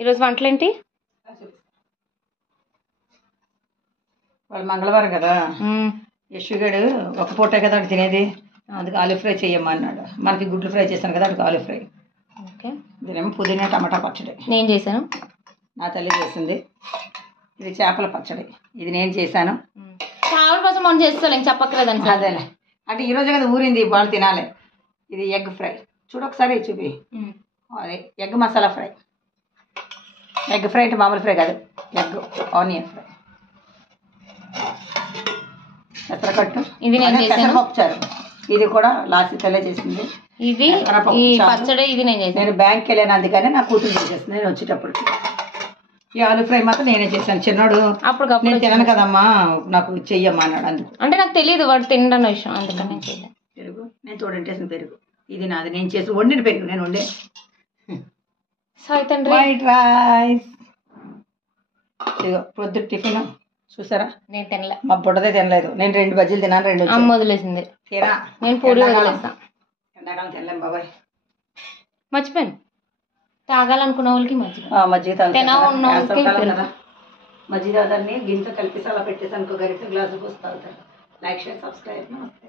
ఈరోజు వంటలేంటి? వాళ్ళు మంగళవారం కదా, యశ్వగాడు ఒక పూటే కదా అటు తినేది, అందుకు ఆలూ ఫ్రై చేయమ్మా అన్నాడు. మనకి గుడ్లు ఫ్రై చేశాను కదా, అటు ఆలూ ఫ్రై. ఓకే. దీనేమో పుదీనా టమాటా పచ్చడి నేను చేశాను, నా తల్లి చేసింది. ఇది చేపల పచ్చడి, ఇది నేను చేశాను. చేపల కోసం మనం చేస్తాను, ఇంక చెప్పక్కర్లేదండి. అదేలే, అంటే ఈరోజే కదా ఊరింది, వాళ్ళు తినాలి. ఇది ఎగ్ ఫ్రై, చూడు ఒకసారి చూపి. అదే egg masala fry. Egg fry అంటే మామూలు ఫ్రై కాదు, ఎగ్ ఆనియన్ ఫ్రై. పెసరకట్టు, ఇది నేను పెసరపప్పు చారు, ఇది కూడా లాస్ట్ తెల్లే చేసింది. ఇది ఈ పచ్చడి ఇది నేను చేశాను. నేను బ్యాంక్కి వెళ్ళాను, అందుకని నా కూతురు చేసేస్తుంది నేను వచ్చేటప్పుడు. ఈ ఆలూ ఫ్రై మాత్రం నేనే చేశాను. చిన్నోడు అప్పుడు నేను తినను కదమ్మా, నాకు చెయ్యమ్మా అన్నాడు. అందుకు అంటే నాకు తెలియదు వాడు తినడం విషయం, అందుకని నేను చేయలేదు. పెరుగు నేను తోడంటేసిన పెరుగు, ఇది నాది, నేను చేసి వండిన పెరుగు, నేను వండే. వైట్ రైస్, ఇదిగో ప్రొద్దు టిఫిన్ చూసారా. నేను తినలే, మా బుడ్డదే తినలేదు. నేను 2 బజ్జీలు తిన్నాను, 2 అమ్మ వదిలేసింది. తీరా నేను పూరి వదిలేస్తా. ఎండాకాలం తినలేం బాబాయ్, మర్చిపోయాను. తాగాలనుకున్న వాళ్ళకి మజ్జిగ, మజ్జిగ తాగుతారు. మజ్జిగ దాన్ని గింజ కలిపేసి అలా పెట్టేసి అనుకో, గరిట గ్లాసు పోసి తాగుతారు. Like share subscribe. నమస్తే.